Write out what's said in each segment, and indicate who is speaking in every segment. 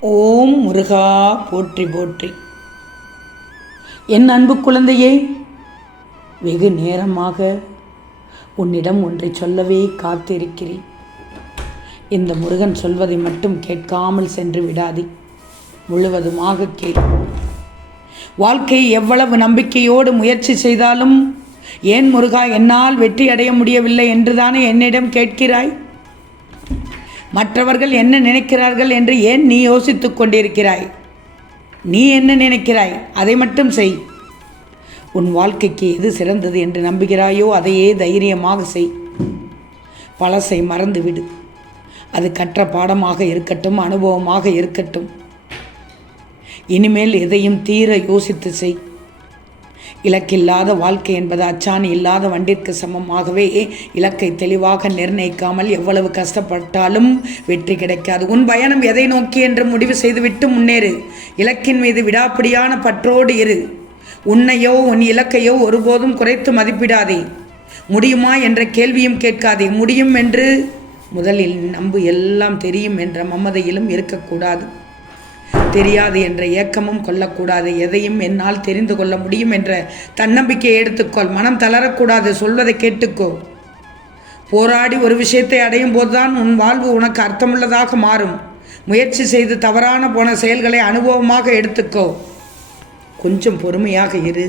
Speaker 1: ஓம் முருகா போற்றி போற்றி. என் அன்பு குழந்தையே வெகு நேரமாக உன்னிடம் ஒன்றை சொல்லவே காத்திருக்கிறேன். இந்த முருகன் சொல்வதை மட்டும் கேட்காமல் சென்று விடாதே. முழுவதுமாக கேள். வாழ்க்கை எவ்வளவு நம்பிக்கையோடு முயற்சி செய்தாலும் ஏன் முருகா என்னால் வெற்றி அடைய முடியவில்லை என்றுதானே என்னிடம் கேட்கிறாய்? மற்றவர்கள் என்ன நினைக்கிறார்கள் என்று ஏன் நீ யோசித்துக் கொண்டிருக்கிறாய்? நீ என்ன நினைக்கிறாய்? அதை மட்டும் செய். உன் வாழ்க்கைக்கு எது சிறந்தது என்று நம்புகிறாயோ அதையே தைரியமாக செய். பழசை மறந்துவிடு. அது கற்ற பாடமாக இருக்கட்டும் அனுபவமாக இருக்கட்டும். இனிமேல் எதையும் தீர யோசித்து செய். இலக்கில்லாத வாழ்க்கை என்பது அச்சாணி இல்லாத வண்டிற்கு சமமாகவே இலக்கை தெளிவாக நிர்ணயிக்காமல் எவ்வளவு கஷ்டப்பட்டாலும் வெற்றி கிடைக்காது. உன் பயணம் எதை நோக்கி என்று முடிவு செய்துவிட்டு முன்னேறு. இலக்கின் மீது விடாப்பிடியான பற்றோடு இரு. உன்னையோ உன் இலக்கையோ ஒருபோதும் குறைத்து மதிப்பிடாதே. முடியுமா என்ற கேள்வியும் கேட்காதே. முடியும் என்று முதலில் நம்பு எல்லாம் தெரியும் என்ற மமதையிலும் இருக்கக்கூடாது. தெரியாது என்ற ஏக்கமும் கொள்ளக்கூடாது. எதையும் என்னால் தெரிந்து கொள்ள முடியும் என்ற தன்னம்பிக்கையை எடுத்துக்கொள். மனம் தளரக்கூடாது. சொல்வதை கேட்டுக்கோ. போராடி ஒரு விஷயத்தை அடையும் போதுதான் உன் வாழ்வு உனக்கு அர்த்தமுள்ளதாக மாறும். முயற்சி செய்து தவறான போன செயல்களை அனுபவமாக எடுத்துக்கோ. கொஞ்சம் பொறுமையாக இரு.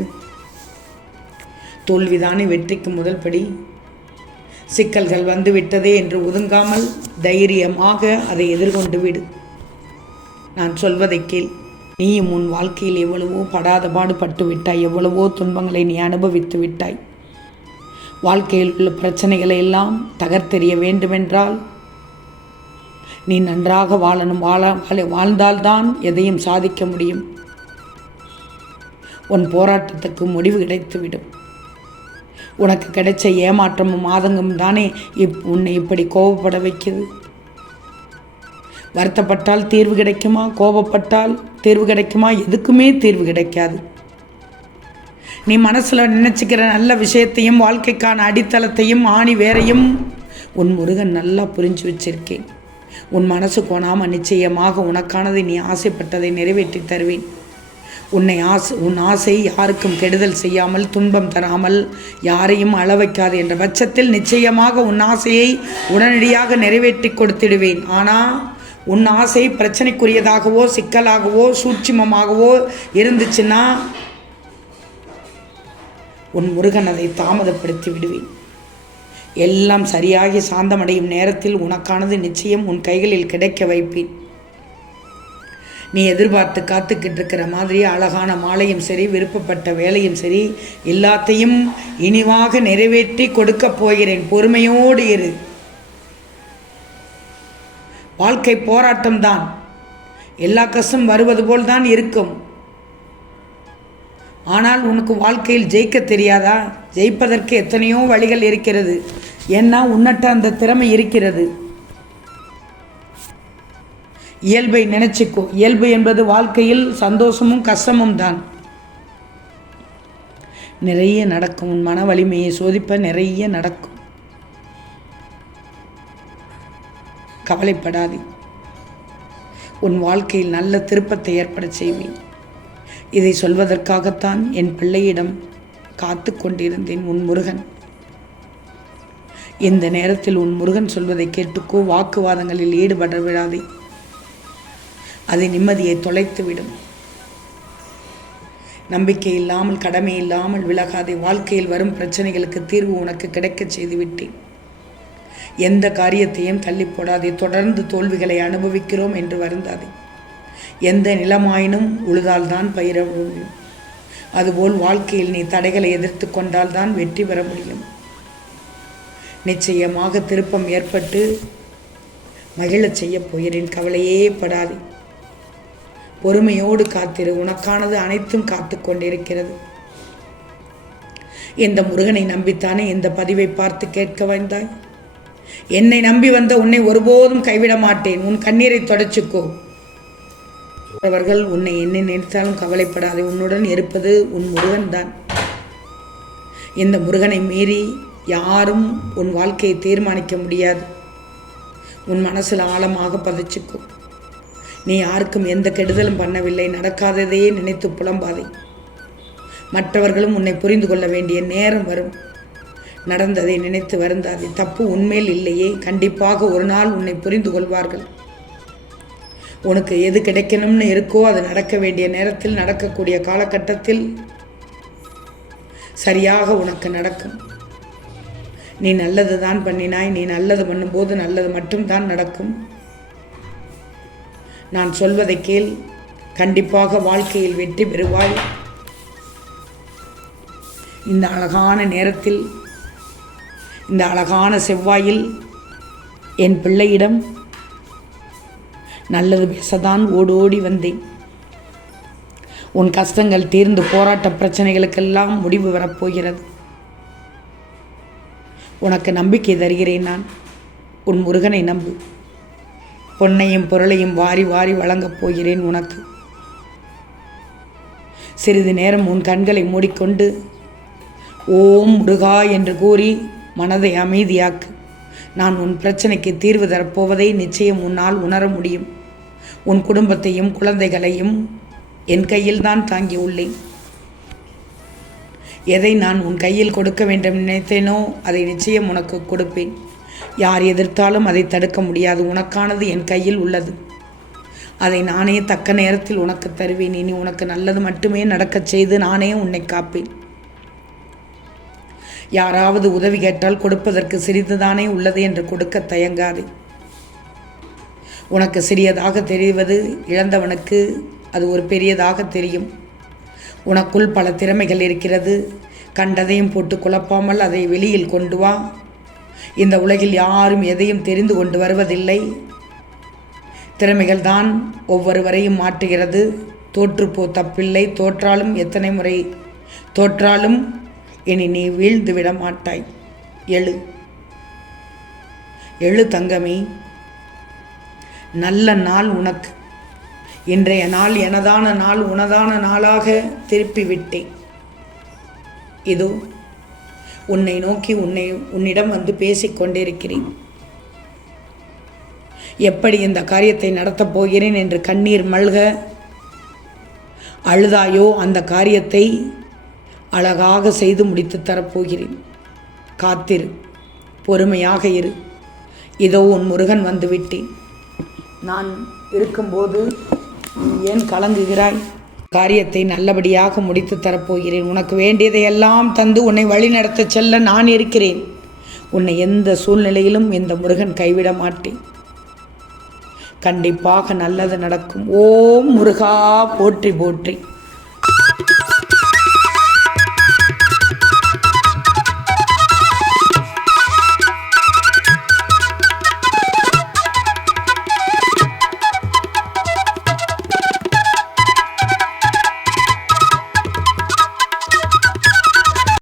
Speaker 1: தோல்விதானே வெற்றிக்கு முதல் படி. சிக்கல்கள் வந்து விட்டதே என்று ஒதுங்காமல் தைரியமாக அதை எதிர்கொண்டு விடு. நான் சொல்வதை கேள். நீயும் உன் வாழ்க்கையில் எவ்வளவோ படாத பாடுபட்டு விட்டாய் எவ்வளவோ துன்பங்களை நீ அனுபவித்து விட்டாய். வாழ்க்கையில் உள்ள பிரச்சனைகளை எல்லாம் தகர்த்தெறிய வேண்டுமென்றால் நீ நன்றாக வாழணும் வாழ வாழ்ந்தால்தான் எதையும் சாதிக்க முடியும். உன் போராட்டத்துக்கு முடிவு கிடைத்துவிடும். உனக்கு கிடைச்ச ஏமாற்றமும் ஆதங்கமும் தானே இப் உன்னை இப்படி கோபப்பட வைக்குது வருத்தப்பட்டால் தீர்வு கிடைக்குமா? கோபப்பட்டால் தீர்வு கிடைக்குமா? எதுக்குமே தீர்வு கிடைக்காது. நீ மனசில் நினச்சிக்கிற நல்ல விஷயத்தையும் வாழ்க்கைக்கான அடித்தளத்தையும் ஆணி வேறையும் உன் முருகன் நல்லா புரிஞ்சு வச்சிருக்கேன். உன் மனசு கோணாமல் நிச்சயமாக உனக்கானதை நீ ஆசைப்பட்டதை நிறைவேற்றி தருவேன். உன்னை ஆசை உன் ஆசை யாருக்கும் கெடுதல் செய்யாமல் துன்பம் தராமல் யாரையும் அள வைக்காது என்ற பட்சத்தில் நிச்சயமாக உன் ஆசையை உடனடியாக நிறைவேற்றி கொடுத்திடுவேன். ஆனால் உன் ஆசை பிரச்சனைக்குரியதாகவோ சிக்கலாகவோ சூட்சிமமாகவோ இருந்துச்சுன்னா உன் முருகன் அதை தாமதப்படுத்தி விடுவேன். எல்லாம் சரியாகி சாந்தமடையும் நேரத்தில் உனக்கானது நிச்சயம் உன் கைகளில் கிடைக்க வைப்பேன். நீ எதிர்பார்த்து காத்துக்கிட்டு இருக்கிற மாதிரி அழகான மாலையும் சரி விருப்பப்பட்ட வேலையும் சரி எல்லாத்தையும் இனிவாக நிறைவேற்றி கொடுக்கப் போகிறேன். பொறுமையோடு இரு. வாழ்க்கை போராட்டம்தான். எல்லா கஷ்டம் வருவது போல் தான் இருக்கும். ஆனால் உனக்கு வாழ்க்கையில் ஜெயிக்க தெரியாதா? ஜெயிப்பதற்கு எத்தனையோ வழிகள் இருக்கிறது. ஏன்னா உன்னட்ட அந்த திறமை இருக்கிறது. இயல்பை நினைச்சுக்கோ. இயல்பு என்பது வாழ்க்கையில் சந்தோஷமும் கஷ்டமும் தான் நிறைய நடக்கும். உன் மன வலிமையை சோதிப்ப நிறைய நடக்கும். கவலைப்படாதே. உன் வாழ்க்கையில் நல்ல திருப்பத்தை ஏற்பட செய்வேன். இதை சொல்வதற்காகத்தான் என் பிள்ளையிடம் காத்து கொண்டிருந்தேன் உன் முருகன். இந்த நேரத்தில் உன் முருகன் சொல்வதை கேட்டுக்கோ வாக்குவாதங்களில் ஈடுபட விடாதே. அது நிம்மதியை தொலைத்துவிடும். நம்பிக்கை இல்லாமல் கடமை இல்லாமல் விலகாதே. வாழ்க்கையில் வரும் பிரச்சனைகளுக்கு தீர்வு உனக்கு கிடைக்கச் செய்துவிட்டேன். எந்த காரியத்தையும் தள்ளி போடாதே. தொடர்ந்து தோல்விகளை அனுபவிக்கிறோம் என்று வருந்தாதே. எந்த நிலமாயினும் உழுதால்தான் பயிர முடியும். அதுபோல் வாழ்க்கையில் நீ தடைகளை எதிர்த்து கொண்டால்தான் வெற்றி பெற முடியும். நிச்சயமாக திருப்பம் ஏற்பட்டு மகிழச் செய்ய போகிறேன். கவலையே படாதே. பொறுமையோடு காத்திரு. உனக்கானது அனைத்தும் காத்து கொண்டிருக்கிறது. இந்த முருகனை நம்பித்தானே இந்த பதிவை பார்த்து கேட்க வந்தாய்? என்னை நம்பி வந்த உன்னை ஒருபோதும் கைவிட மாட்டேன். உன் கண்ணீரை தொடச்சுக்கோ. அவர்கள் உன்னை என்ன நினைத்தாலும் கவலைப்படாதே. உன்னுடன் இருப்பது உன் முருகன் தான் இந்த முருகனை மீறி யாரும் உன் வாழ்க்கையை தீர்மானிக்க முடியாது. உன் மனசில் ஆழமாக பதிச்சுக்கும் நீ யாருக்கும் எந்த கெடுதலும் பண்ணவில்லை. நடக்காததையே நினைத்து புலம்பாதே. மற்றவர்களும் உன்னை புரிந்து கொள்ள வேண்டிய நேரம் வரும். நடந்ததை நினைத்து வருந்தாதே. தப்பு உண்மையில் இல்லையே. கண்டிப்பாக ஒரு நாள் உன்னை புரிந்து கொள்வார்கள். உனக்கு எது கிடைக்கணும்னு இருக்கோ அது நடக்க வேண்டிய நேரத்தில் நடக்கக்கூடிய காலகட்டத்தில் சரியாக உனக்கு நடக்கும். நீ நல்லது தான் பண்ணினாய். நீ நல்லது பண்ணும்போது நல்லது மட்டும்தான் நடக்கும். நான் சொல்வதை கேள். கண்டிப்பாக வாழ்க்கையில் வெற்றி பெறுவாய். இந்த அழகான நேரத்தில் இந்த அழகான செவ்வாயில் என் பிள்ளையிடம் நல்லது பேசதான் ஓடோடி வந்தேன். உன் கஷ்டங்கள் தீர்ந்து போராட்ட பிரச்சனைகளுக்கெல்லாம் முடிவு வரப்போகிறது. உனக்கு நம்பிக்கை தருகிறேன் நான். உன் முருகனை நம்பு. பொன்னையும் பொருளையும் வாரி வாரி வழங்கப் போகிறேன் உனக்கு. சிறிது நேரம் உன் கண்களை மூடிக்கொண்டு ஓம் முருகா என்று கூறி மனதை அமைதியாக்கு. நான் உன் பிரச்சனைக்கு தீர்வு தரப்போவதை நிச்சயம் உன்னால் உணர முடியும். உன் குடும்பத்தையும் குழந்தைகளையும் என் கையில் தான் தாங்கி உள்ளேன் எதை நான் உன் கையில் கொடுக்க வேண்டும் நினைத்தேனோ அதை நிச்சயம் உனக்கு கொடுப்பேன். யார் எதிர்த்தாலும் அதை தடுக்க முடியாது. உனக்கானது என் கையில் உள்ளது. அதை நானே தக்க நேரத்தில் உனக்கு தருவேன். இனி உனக்கு நல்லது மட்டுமே நடக்கச் செய்து நானே உன்னை காப்பேன். யாராவது உதவி கேட்டால் கொடுப்பதற்கு சிறிதுதானே உள்ளது என்று கொடுக்க தயங்காதே. உனக்கு சிறியதாக தெரிவது இழந்தவனுக்கு அது ஒரு பெரியதாக தெரியும். உனக்குள் பல திறமைகள் இருக்கிறது. கண்டதையும் போட்டு குழப்பாமல் அதை வெளியில் கொண்டு வா. இந்த உலகில் யாரும் எதையும் தெரிந்து கொண்டு வருவதில்லை. திறமைகள் தான் ஒவ்வொருவரையும் மாற்றுகிறது. தோற்றுப்போ தப்பில்லை. தோற்றாலும் எத்தனை முறை? தோற்றாலும் இனி நீ வீழ்ந்து விட மாட்டாய். எழு. எழு தங்கமே நல்ல நாள் உனக்கு. இன்றைய நாள் எனதான நாள் உனதான நாளாக திருப்பி விட்டேன் இதோ உன்னை நோக்கி உன்னை உன்னிடம் வந்து பேசிக்கொண்டிருக்கிறேன் எப்படி இந்த காரியத்தை நடத்தப் போகிறேன் என்று கண்ணீர் மல்க அழுதாயோ அந்த காரியத்தை அழகாக செய்து முடித்து தரப்போகிறேன். காத்திரு பொறுமையாக இரு. இதோ உன் முருகன் வந்துவிட்டேன். நான் இருக்கும்போது ஏன் கலங்குகிறாய்? காரியத்தை நல்லபடியாக முடித்து தரப்போகிறேன். உனக்கு வேண்டியதையெல்லாம் தந்து உன்னை வழிநடத்த செல்ல நான் இருக்கிறேன். உன்னை எந்த சூழ்நிலையிலும் இந்த முருகன் கைவிட மாட்டேன். கண்டிப்பாக நல்லது நடக்கும். ஓம் முருகா போற்றி போற்றி.